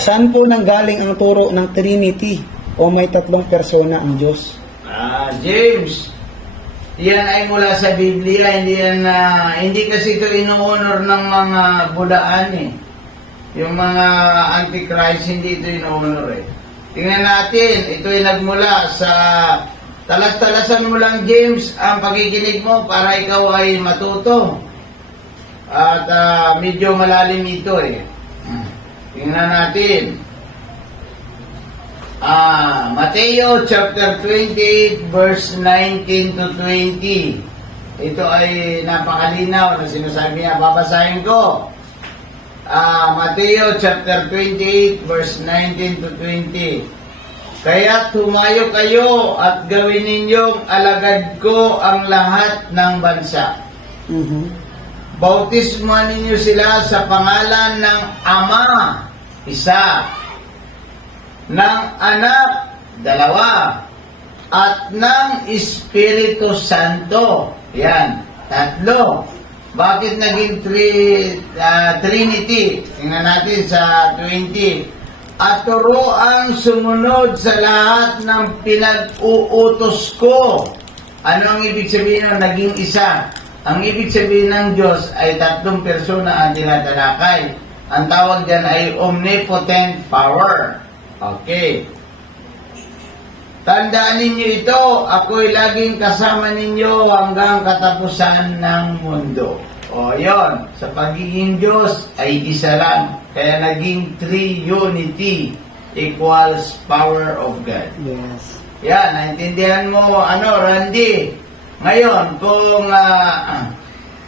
Saan po nanggaling ang turo ng Trinity o may tatlong persona ang Diyos? James, yan ay mula sa Biblia, hindi kasi ito ino-honor ng mga Budaan eh. Yung mga Antichrist, hindi ito ino-honor eh. Tingnan natin, ito ay nagmula sa talas-talasan mo lang, James, ang pakikinig mo para ikaw ay matuto. At medyo malalim ito eh. Tingnan natin. Mateo chapter 28 verse 19 to 20. Ito ay napakalinaw na sinasabi niya. Babasahin ko. Mateo chapter 28 verse 19 to 20. Kaya't humayo kayo at gawin ninyong alagad ko ang lahat ng bansa. Bautismuhan ninyo sila sa pangalan ng Ama, isa, ng Anak, dalawa, at ng Espiritu Santo. Yan, tatlo. Bakit naging Trinity? Tingnan natin sa 20. At turuang sumunod sa lahat ng pinag-uutos ko. Ano ang ibig sabihin ng naging isa? Ang ibig sabihin ng Diyos ay tatlong persona ang tinatalakay. Ang tawag dyan ay omnipotent power. Okay. Tandaan ninyo ito, ako'y laging kasama ninyo hanggang katapusan ng mundo. O yon, sa pagiging Diyos ay isa lang. Kaya naging triunity equals power of God. Yes. Yan, naintindihan mo, Randy? Ngayon, kung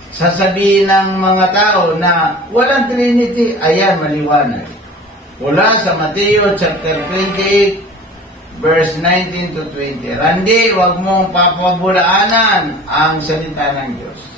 sasabihin ng mga tao na walang Trinity, ayan, maliwanag. Mula sa Mateo chapter 28, verse 19 to 20. Randy, huwag mong papabulaanan ang salita ng Diyos.